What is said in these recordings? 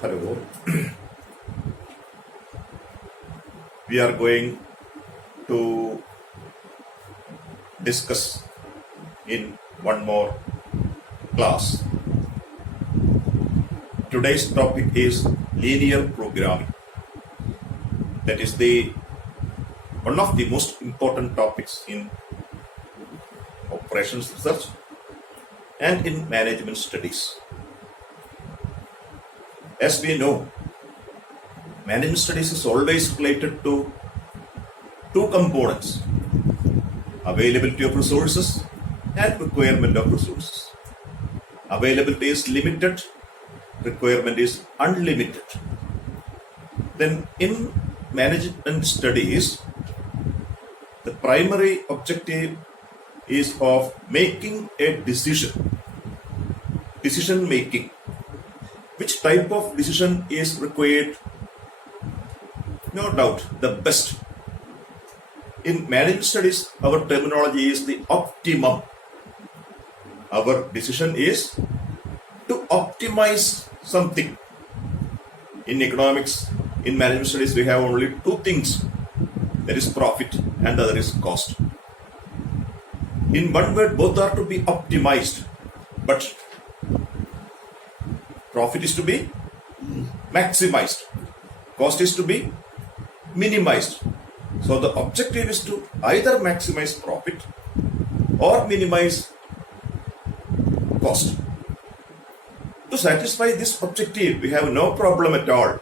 Hello. We are going to discuss in one more class. Today's topic is linear programming. That is one of the most important topics in operations research and in management studies. As we know, management studies is always related to two components: availability of resources and requirement of resources. Availability is limited, requirement is unlimited. Then in management studies, the primary objective is of making a decision making. Which type of decision is required? No doubt, the best. In management studies, our terminology is the optimum. Our decision is to optimize something. In economics, in management studies, we have only two things. That is profit and the other is cost. In one word, both are to be optimized, but profit is to be maximized, cost is to be minimized. So the objective is to either maximize profit or minimize cost. To satisfy this objective, we have no problem at all.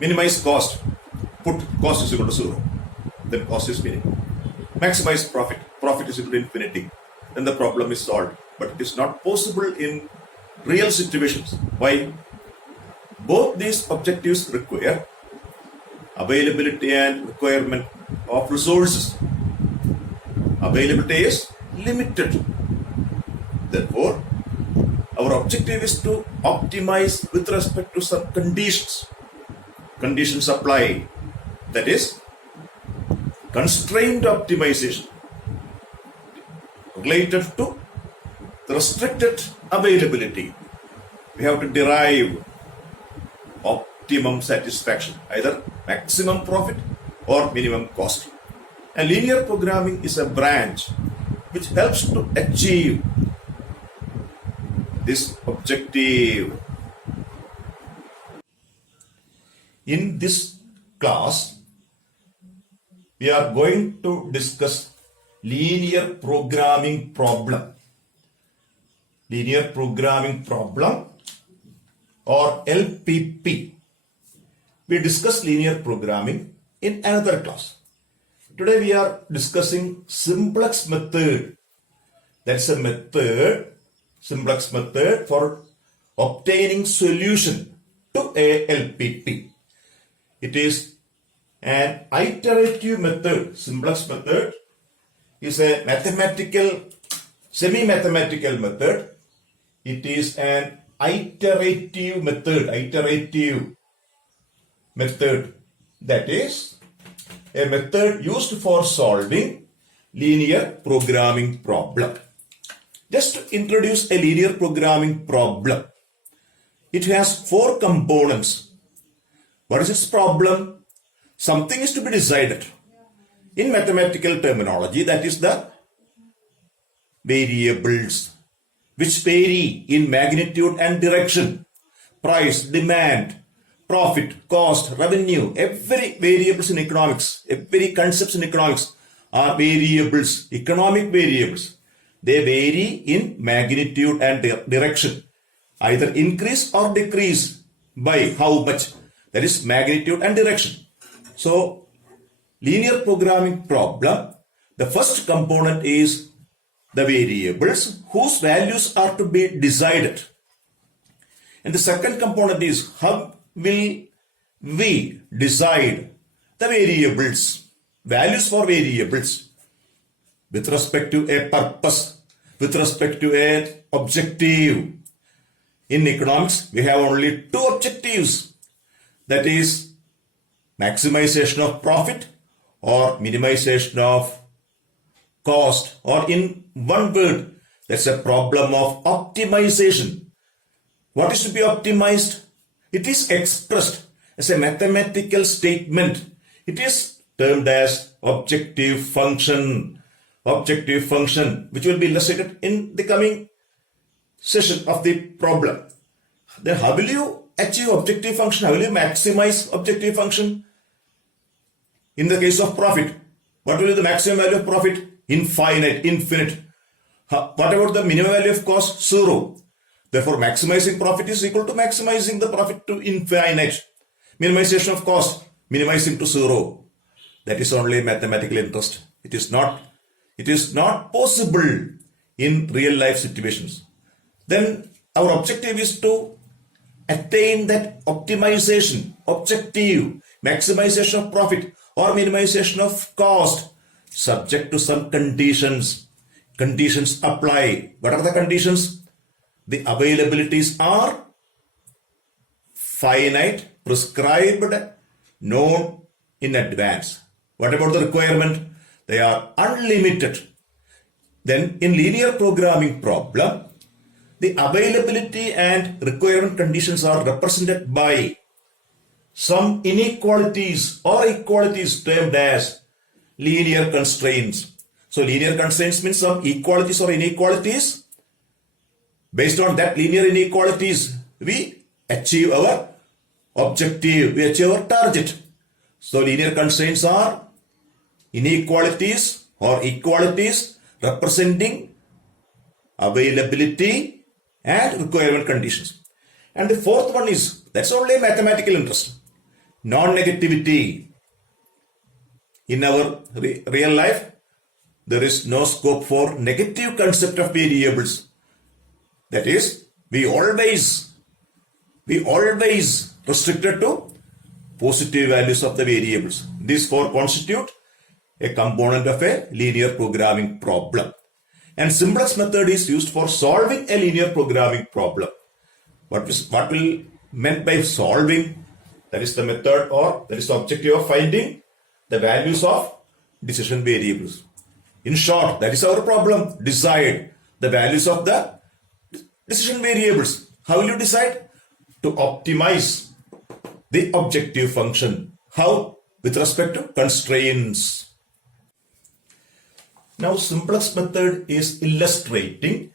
Minimize cost, put cost is equal to 0, then cost is minimum. Maximize profit, profit is equal to infinity, then the problem is solved. But it is not possible in real situations. Why? Both these objectives require availability and requirement of resources. Availability is limited. Therefore, our objective is to optimize with respect to some conditions. Conditions apply. That is, constrained optimization related to the restricted availability. We have to derive optimum satisfaction, either maximum profit or minimum cost. And linear programming is a branch which helps to achieve this objective. In this class, we are going to discuss linear programming problem. Linear programming problem or LPP. We discussed linear programming in another class. Today we are discussing Simplex method. That's a method, Simplex method for obtaining solution to a LPP. It is an iterative method. Simplex method is a semi-mathematical method. It is an iterative method. That is a method used for solving linear programming problem. Just to introduce a linear programming problem, it has four components. What is its problem? Something is to be decided. In mathematical terminology, that is the variables which vary in magnitude and direction. Price, demand, profit, cost, revenue, every variables in economics, every concepts in economics are variables, economic variables. They vary in magnitude and direction, either increase or decrease by how much. That is magnitude and direction. So, linear programming problem, the first component is the variables whose values are to be decided. And the second component is how will we decide the variables, values for variables with respect to a purpose, with respect to an objective. In economics, we have only two objectives. That is maximization of profit or minimization of cost, or in one word, that's a problem of optimization. What is to be optimized? It is expressed as a mathematical statement. It is termed as objective function. Objective function, which will be illustrated in the coming session of the problem. Then how will you achieve objective function? How will you maximize objective function? In the case of profit, what will be the maximum value of profit? Infinite. What about the minimum value of cost? 0. Therefore, maximizing profit is equal to maximizing the profit to infinite. Minimization of cost, minimizing to 0. That is only mathematical interest. It is not possible in real life situations. Then our objective is to attain that optimization, objective, maximization of profit or minimization of cost, subject to some conditions. Conditions apply. What are the conditions? The availabilities are finite, prescribed, known in advance. What about the requirement? They are unlimited. Then in linear programming problem, the availability and requirement conditions are represented by some inequalities or equalities termed as linear constraints. So linear constraints means some equalities or inequalities. Based on that linear inequalities, we achieve our objective, we achieve our target. So linear constraints are inequalities or equalities representing availability and requirement conditions. And the fourth one is, that's only mathematical interest, non-negativity. In our real life, there is no scope for negative concept of variables. That is, we always restricted to positive values of the variables. These four constitute a component of a linear programming problem. And Simplex method is used for solving a linear programming problem. What will meant by solving? That is the method, or that is the objective of finding the values of decision variables. In short, that is our problem. Decide the values of the decision variables. How will you decide? To optimize the objective function. How? With respect to constraints. Now, Simplex method is illustrating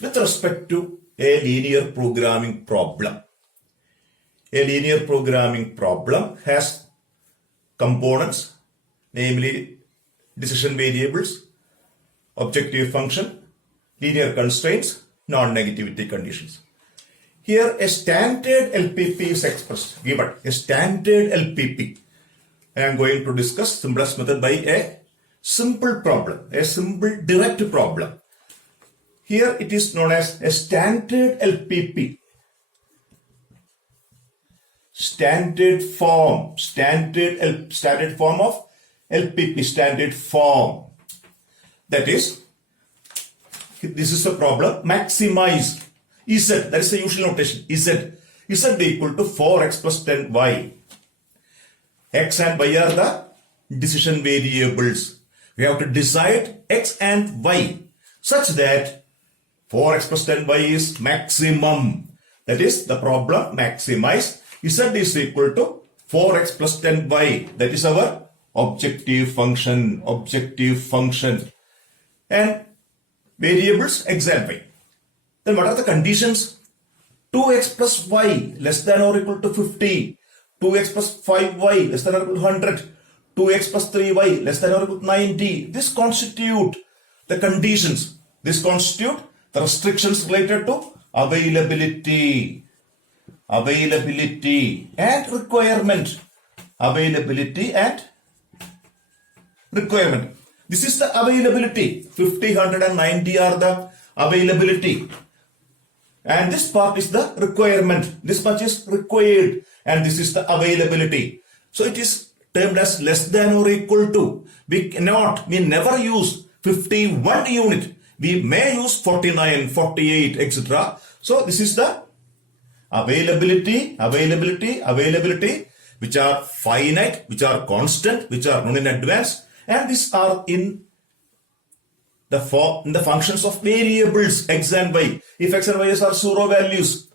with respect to a linear programming problem. A linear programming problem has components, namely decision variables, objective function, linear constraints, non-negativity conditions. Here a standard LPP is expressed, given a standard LPP. I am going to discuss Simplex method by a simple problem, a simple direct problem. Here it is known as a standard LPP. Standard form of LPP, standard form. That is, this is a problem. Maximize Z, that is the usual notation, Z equal to 4x plus 10y. X and y are the decision variables. We have to decide x and y such that 4x plus 10y is maximum. That is the problem. Maximize Z is equal to 4x plus 10y. That is our objective function. And variables x and y. Then what are the conditions? 2x plus y less than or equal to 50. 2x plus 5y less than or equal to 100. 2x plus 3y less than or equal to 90. This constitute the conditions. This constitute the restrictions related to availability and requirement. Availability and requirement. This is the availability. 50, 100 and 90 are the availability. And this part is the requirement. This much is required. And this is the availability. So it is termed as less than or equal to. We never use 51 unit. We may use 49, 48, etc. So this is the availability, which are finite, which are constant, which are known in advance, and these are in the functions of variables x and y. If x and y are zero values,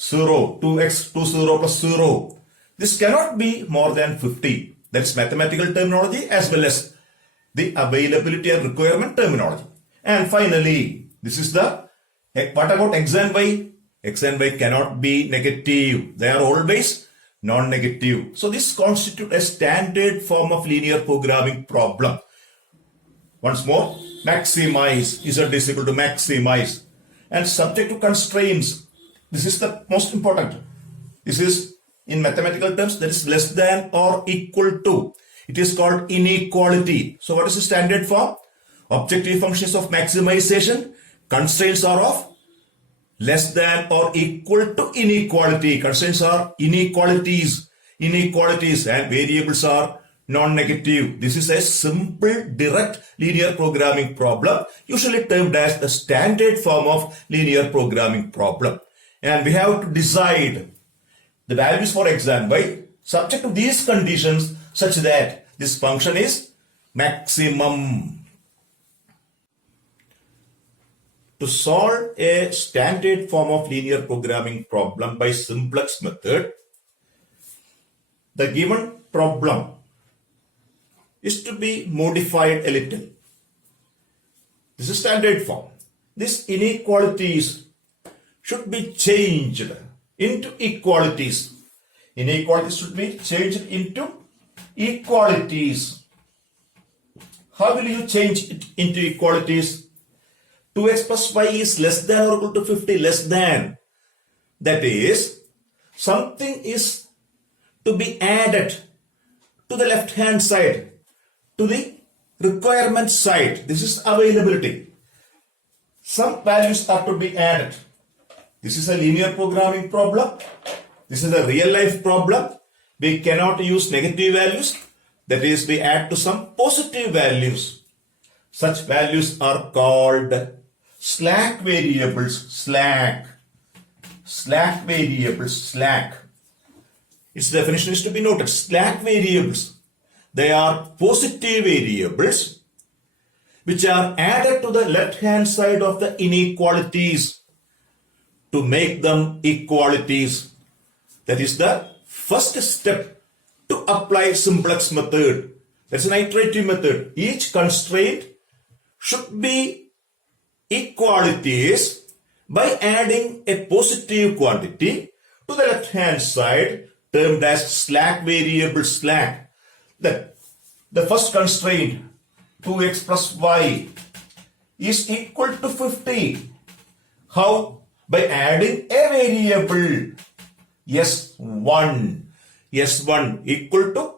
0, 2x, 2 0 plus 0. This cannot be more than 50. That is mathematical terminology as well as the availability and requirement terminology. And finally, this is the, what about x and y? X and y cannot be negative. They are always non-negative. So this constitutes a standard form of linear programming problem. Once more, maximize, z is equal to maximize. And subject to constraints, this is the most important. This is in mathematical terms, that is less than or equal to. It is called inequality. So what is the standard form? Objective functions of maximization, constraints are of less than or equal to inequality. Constraints are inequalities, and variables are non-negative. This is a simple, direct linear programming problem, usually termed as the standard form of linear programming problem. And we have to decide the values for x and y subject to these conditions such that this function is maximum. To solve a standard form of linear programming problem by simplex method, the given problem is to be modified a little. This is standard form. These inequalities should be changed into equalities. Inequalities should be changed into equalities. How will you change it into equalities? 2x plus y is less than or equal to 50, less than. That is, something is to be added to the left hand side, to the requirement side. This is availability. Some values are to be added. This is a linear programming problem. This is a real life problem. We cannot use negative values. That is, we add to some positive values. Such values are called slack variables. Slack variables. Slack. Its definition is to be noted. Slack variables. They are positive variables which are added to the left hand side of the inequalities to make them equalities. That is the first step to apply simplex method. That's an iterative method. Each constraint should be equalities by adding a positive quantity to the left hand side termed as slack variable slack. The first constraint 2x plus y is equal to 50. How? By adding a variable s1 equal to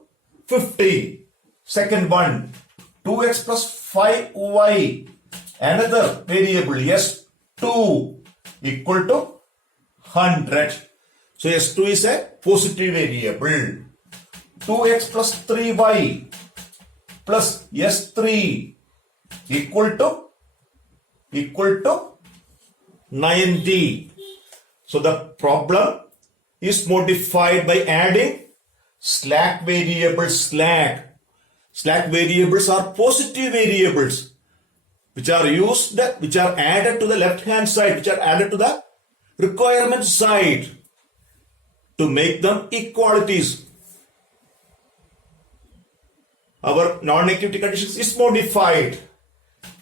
50. Second one 2x plus 5y, another variable s2 equal to 100. So s2 is a positive variable. 2x plus 3y plus s3 equal to 90. So the problem is modified by adding slack variables. Slack variables are positive variables which are added to the left hand side, which are added to the requirement side to make them equalities. Our non-negativity conditions is modified.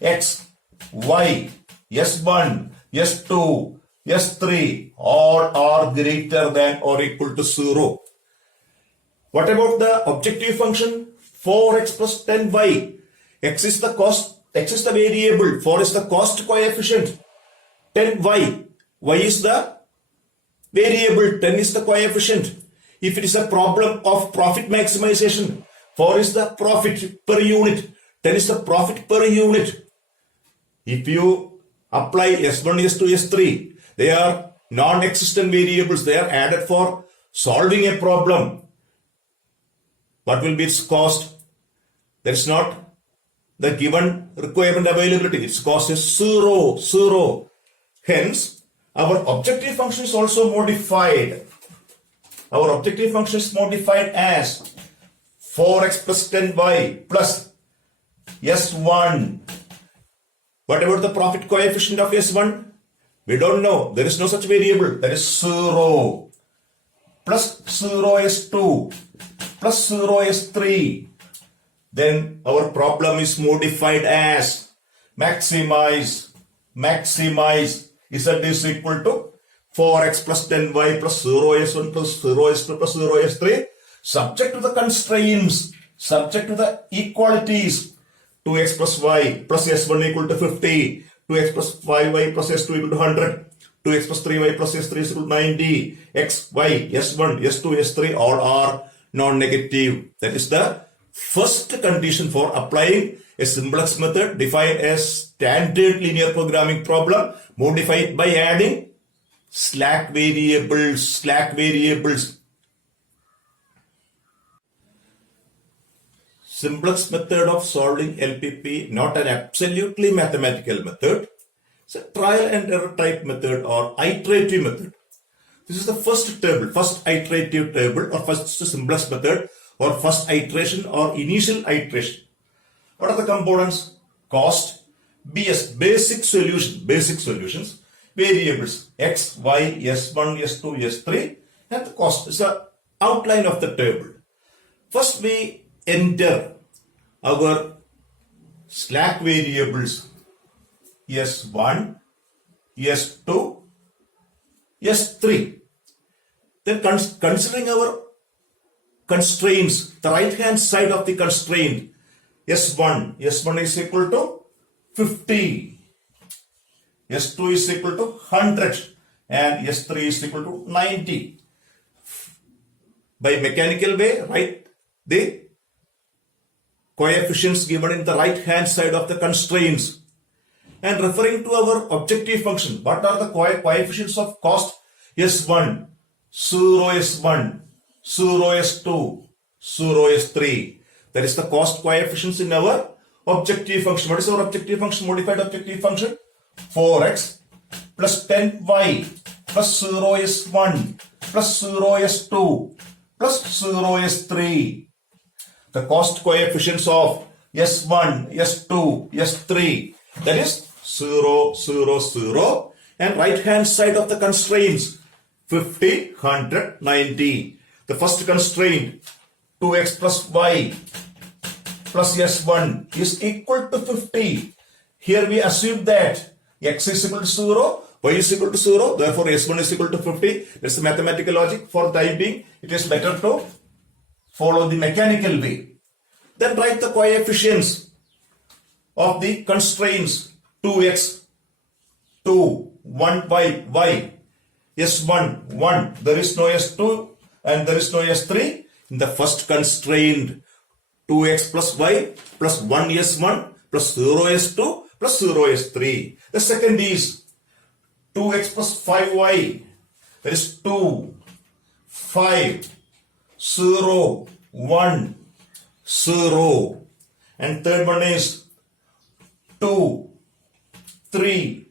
X, Y, S1, S2, S3 all are greater than or equal to 0. What about the objective function? 4x plus 10y. X is the variable, 4 is the cost coefficient, 10y, y is the variable, 10 is the coefficient. If it is a problem of profit maximization, 4 is the profit per unit, 10 is the profit per unit. If you apply S1, S2, S3, they are non-existent variables, they are added for solving a problem. What will be its cost? That is not the given requirement availability. Its cost is 0. Hence, our objective function is also modified. Our objective function is modified as 4x plus 10y plus S1. What about the profit coefficient of S1? We don't know. There is no such variable. That is 0 plus 0 is 2 plus 0 is 3. Then our problem is modified as maximize z is equal to 4x plus 10y plus 0s1 plus 0s2 plus 0s3 subject to the constraints, subject to the equalities. 2x plus y plus s1 equal to 50, 2x plus 5y plus s2 equal to 100, 2x plus 3y plus s3 is equal to 90, x, y, s1, s2, s3 all are non-negative. That is the first condition for applying a simplex method defined as standard linear programming problem modified by adding slack variables. Simplex method of solving LPP, not an absolutely mathematical method. It's a trial and error type method or iterative method. This is the first table, first iterative table or first simplex method or first iteration or initial iteration. What are the components? Cost, BS, basic solutions, variables x, y, s1, s2, s3 and the cost is the outline of the table. First we enter our slack variables s1, s2, s3. Then considering our constraints, the right hand side of the constraint s1 is equal to 50, s2 is equal to 100 and s3 is equal to 90. By mechanical way, write the coefficients given in the right hand side of the constraints. And referring to our objective function, what are the coefficients of cost? S1, 0s1, 0s2, 0s3. That is the cost coefficients in our objective function. What is our objective function? Modified objective function 4x plus 10y plus 0s1 plus 0s2 plus 0s3. The cost coefficients of s1, s2, s3, that is 0, 0, 0 and right hand side of the constraints 50, 100, 90. The first constraint 2x plus y plus s1 is equal to 50. Here we assume that x is equal to 0, y is equal to 0, therefore s1 is equal to 50. That's the mathematical logic. For time being, it is better to follow the mechanical way. Then write the coefficients of the constraints 2x, 2, 1 by y, s1, 1, there is no s2 and there is no s3. In the first constraint 2x plus y plus 1 s1 plus 0 s2 plus 0 s3. The second is 2x plus 5y, that is 2, 5, 0, 1, 0. And third one is 2, 3,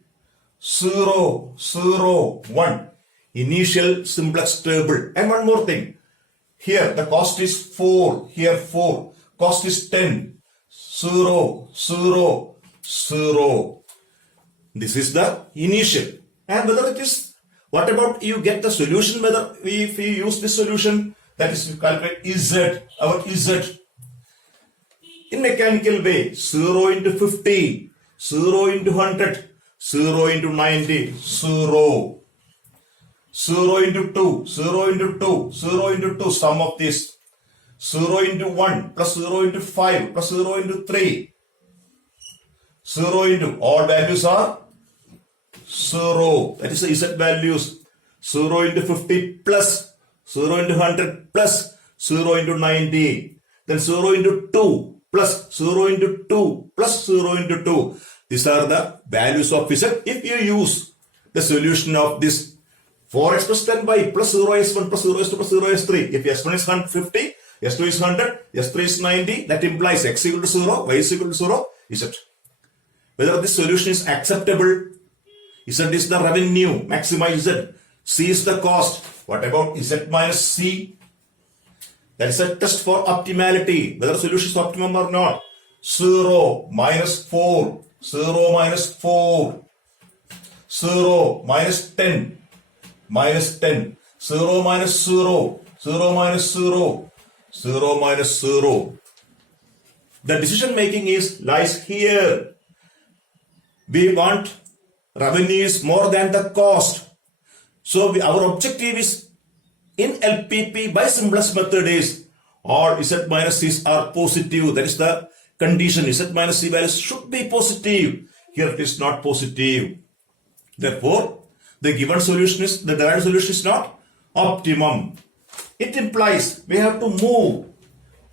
0, 0, 1. Initial simplex table. And one more thing. Here the cost is 4. Here 4. Cost is 10. 0, 0, 0. This is the initial. And whether it is, what about you get the solution, whether if we use this solution, that is we calculate Z, our Z. In mechanical way, 0 into 50, 0 into 100, 0 into 90, 0. 0 into 2, 0 into 2, 0 into 2, sum of this. 0 into 1 plus 0 into 5 plus 0 into 3. 0 into all values are 0. That is the Z values. 0 into 50 plus 0 into 100 plus 0 into 90. Then 0 into 2 plus 0 into 2 plus 0 into 2. These are the values of Z. If you use the solution of this 4x plus 10y plus 0s1 plus 0s2 plus 0s3. If s1 is 50, s2 is 100, s3 is 90, that implies x equal to 0, y is equal to 0, z. Whether this solution is acceptable, z is the revenue, maximize z. C is the cost. What about z minus c? That is a test for optimality, whether solution is optimum or not. 0 minus 4, 0 minus 4. 0 minus 10, minus 10, 0 minus 0, 0 minus 0, 0 minus 0. The decision making lies here. We want revenue is more than the cost. So our objective is in LPP by Simplex method is all Z minus C's are positive. That is the condition. Z minus C values should be positive. Here it is not positive. Therefore, the given solution is, the derived solution is not optimum. It implies we have to move.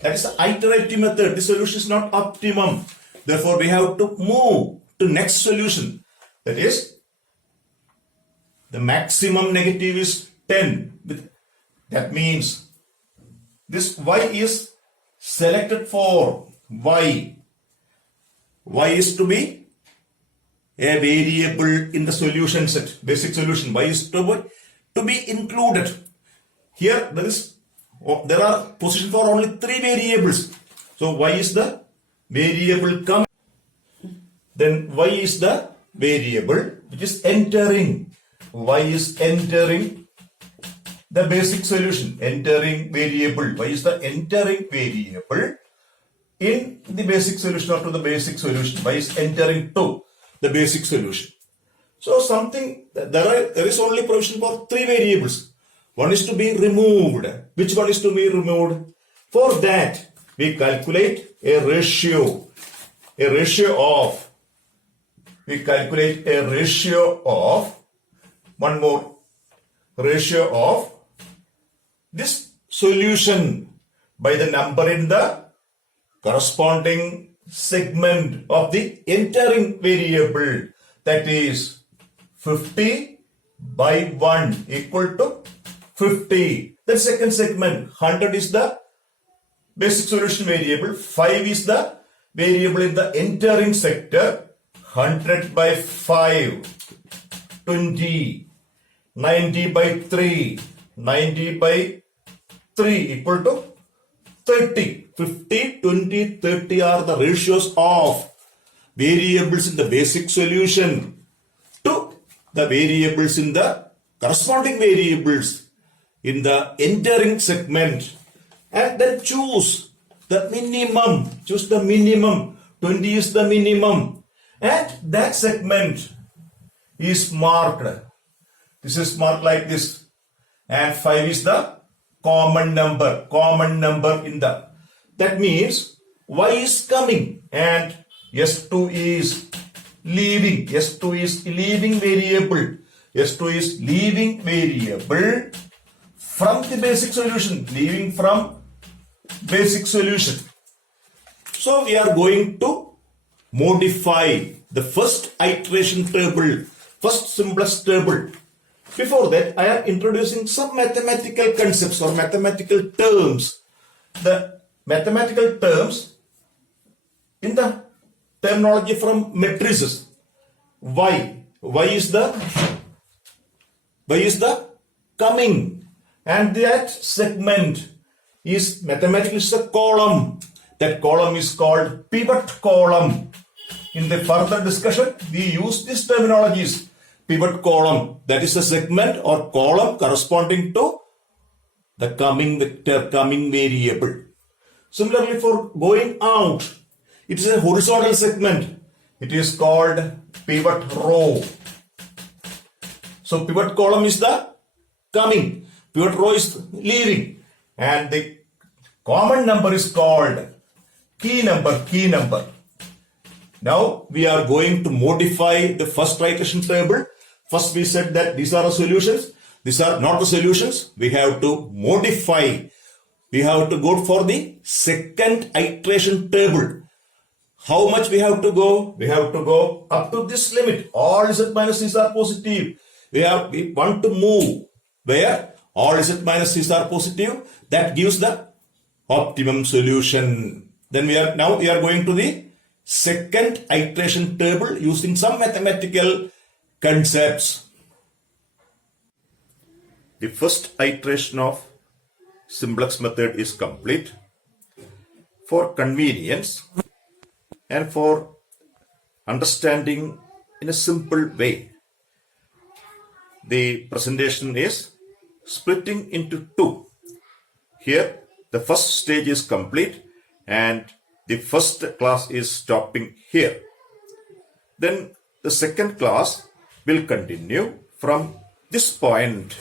That is the iterative method. The solution is not optimum. Therefore, we have to move to next solution. That is, the maximum negative is 10. That means this y is selected for y. Y is to be a variable in the solution set, basic solution. Y is to be included. Here there are position for only 3 variables. So y is the variable coming. Then y is the variable which is entering. Y is entering the basic solution. Entering variable. Y is the entering variable in the basic solution or to the basic solution. Y is entering to the basic solution. So there is only provision for 3 variables. One is to be removed. Which one is to be removed? For that, we calculate a ratio. We calculate a ratio of, one more, ratio of this solution by the number in the corresponding segment of the entering variable. That is 50 by 1 equal to 50. The second segment, 100 is the basic solution variable. 5 is the variable in the entering sector. 100 by 5, 20. 90 by 3, 90 by 3 equal to 30. 50, 20, 30 are the ratios of variables in the basic solution to the variables in the corresponding variables in the entering segment, and then choose the minimum. Choose the minimum. 20 is the minimum, and that segment is marked. This is marked like this, and 5 is the common number. Common number in the. That means y is coming and S2 is leaving. S2 is leaving variable. S2 is leaving variable from the basic solution. Leaving from basic solution. So we are going to modify the first iteration table, first Simplex table. Before that, I am introducing some mathematical concepts or mathematical terms. The mathematical terms in the terminology from matrices. Y is the coming, and that segment is mathematically a column. That column is called pivot column. In the further discussion, we use these terminologies. Pivot column, that is a segment or column corresponding to the coming vector, coming variable. Similarly, for going out, it is a horizontal segment. It is called pivot row. So pivot column is the coming, pivot row is leaving, and the common number is called key number. Now we are going to modify the first iteration table. First we said that these are the solutions. These are not the solutions. We have to modify. We have to go for the second iteration table. How much we have to go? We have to go up to this limit. All Z minus C's are positive. We want to move where all Z minus C's are positive. That gives the optimum solution. Then we are going to the second iteration table using some mathematical concepts. The first iteration of Simplex method is complete. For convenience and for understanding in a simple way, the presentation is splitting into two. Here, the first stage is complete and the first class is stopping here. Then the second class will continue from this point